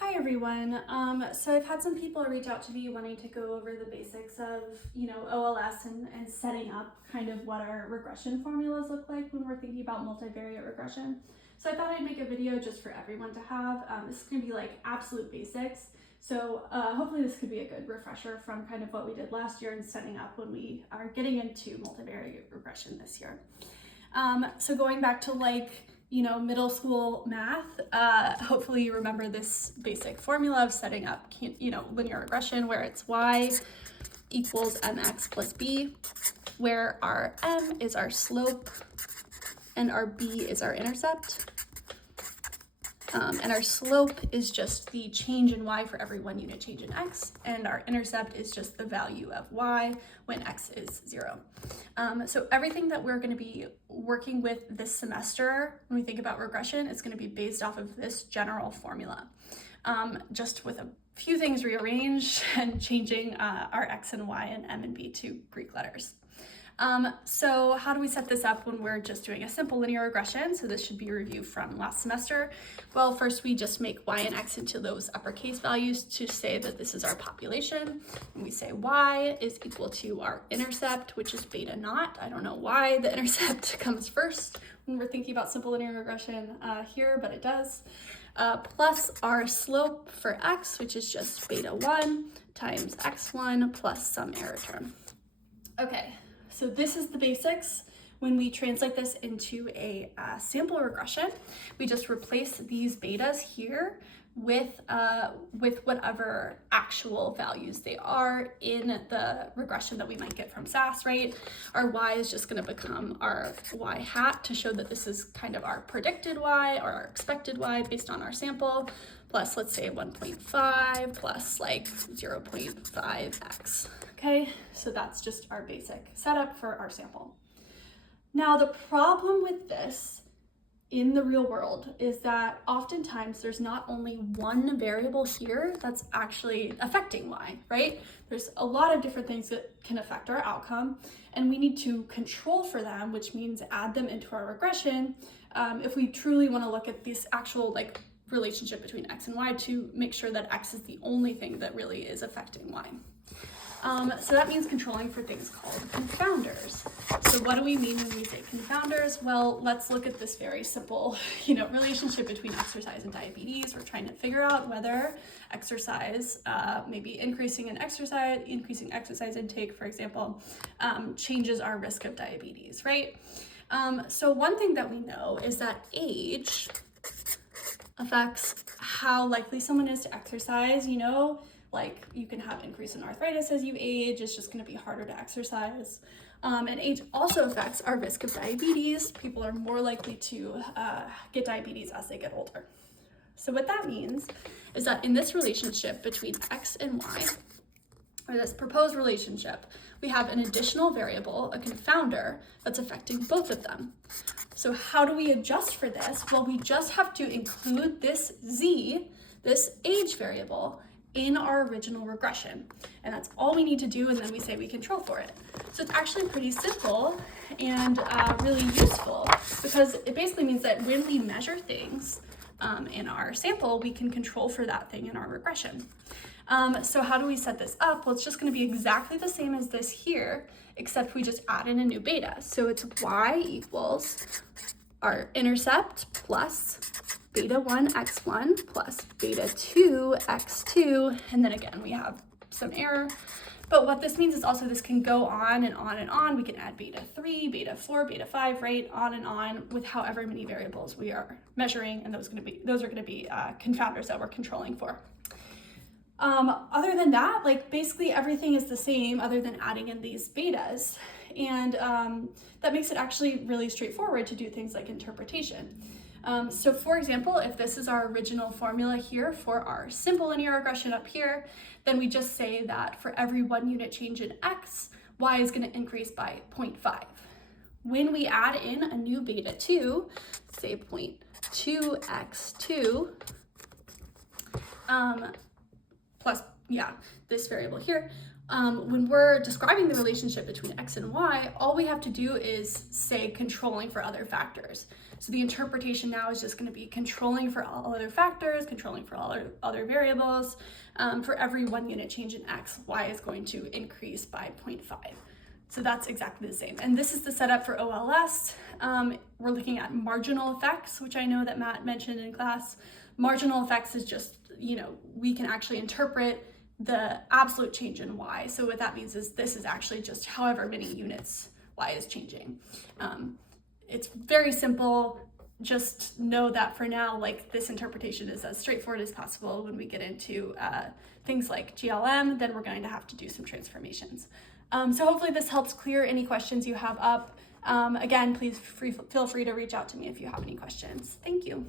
Hi everyone. So I've had some people reach out to me wanting to go over the basics of, OLS and setting up kind of what our regression formulas look like when we're thinking about multivariate regression. So I thought I'd make a video just for everyone to have. This is going to be like absolute basics. So hopefully this could be a good refresher from kind of what we did last year and setting up when we are getting into multivariate regression this year. So going back to middle school math, hopefully you remember this basic formula of setting up, linear regression where it's y equals mx plus b, where our m is our slope and our b is our intercept. And our slope is just the change in y for every 1 unit change in x, and our intercept is just the value of y when x is 0. So everything that we're going to be working with this semester when we think about regression is going to be based off of this general formula, just with a few things rearranged and changing our x and y and m and b to Greek letters. So how do we set this up when we're just doing a simple linear regression? So this should be a review from last semester. Well, first we just make y and x into those uppercase values to say that this is our population. And we say y is equal to our intercept, which is beta naught. I don't know why the intercept comes first when we're thinking about simple linear regression here, but it does. Plus our slope for x, which is just beta 1 times x1 plus some error term. Okay. So this is the basics. When we translate this into a sample regression, we just replace these betas here with whatever actual values they are in the regression that we might get from SAS, right? Our y is just going to become our y hat to show that this is kind of our predicted y or our expected y based on our sample, plus let's say 1.5 plus like 0.5x. Okay, so that's just our basic setup for our sample. Now the problem with this in the real world is that oftentimes there's not only one variable here that's actually affecting y, right? There's a lot of different things that can affect our outcome, and we need to control for them, which means add them into our regression if we truly want to look at this actual relationship between x and y to make sure that x is the only thing that really is affecting y. So that means controlling for things called confounders. So what do we mean when we say confounders? Well, let's look at this very simple, relationship between exercise and diabetes. We're trying to figure out whether exercise, maybe increasing exercise intake, for example, changes our risk of diabetes, right? So one thing that we know is that age affects how likely someone is to exercise, you can have increase in arthritis as you age, it's just going to be harder to exercise. And age also affects our risk of diabetes. People are more likely to get diabetes as they get older. So what that means is that in this relationship between x and y, or this proposed relationship, we have an additional variable, a confounder, that's affecting both of them. So how do we adjust for this? Well, we just have to include this z, this age variable, in our original regression. And that's all we need to do, and then we say we control for it. So it's actually pretty simple and really useful, because it basically means that when we measure things in our sample, we can control for that thing in our regression. So how do we set this up? Well, it's just going to be exactly the same as this here, except we just add in a new beta. So it's y equals our intercept plus beta 1 x1 plus beta 2 x2, and then again we have some error. But what this means is also this can go on and on and on. We can add beta 3, beta 4, beta 5, right, on and on with however many variables we are measuring, and those are going to be confounders that we're controlling for. Other than that, basically everything is the same other than adding in these betas, and that makes it actually really straightforward to do things like interpretation. So for example, if this is our original formula here for our simple linear regression up here, then we just say that for every 1 unit change in x, y is going to increase by 0.5. When we add in a new beta 2, say 0.2x2, plus, this variable here, when we're describing the relationship between x and y, all we have to do is say controlling for other factors. So the interpretation now is just going to be controlling for all other factors, controlling for all other variables. For every 1 unit change in x, y is going to increase by 0.5. So that's exactly the same. And this is the setup for OLS. We're looking at marginal effects, which I know that Matt mentioned in class. Marginal effects is just, we can actually interpret the absolute change in y. So what that means is this is actually just however many units y is changing. It's very simple. Just know that for now, like, this interpretation is as straightforward as possible. When we get into things like GLM, then we're going to have to do some transformations. So hopefully this helps clear any questions you have up. Again, please feel free to reach out to me if you have any questions. Thank you.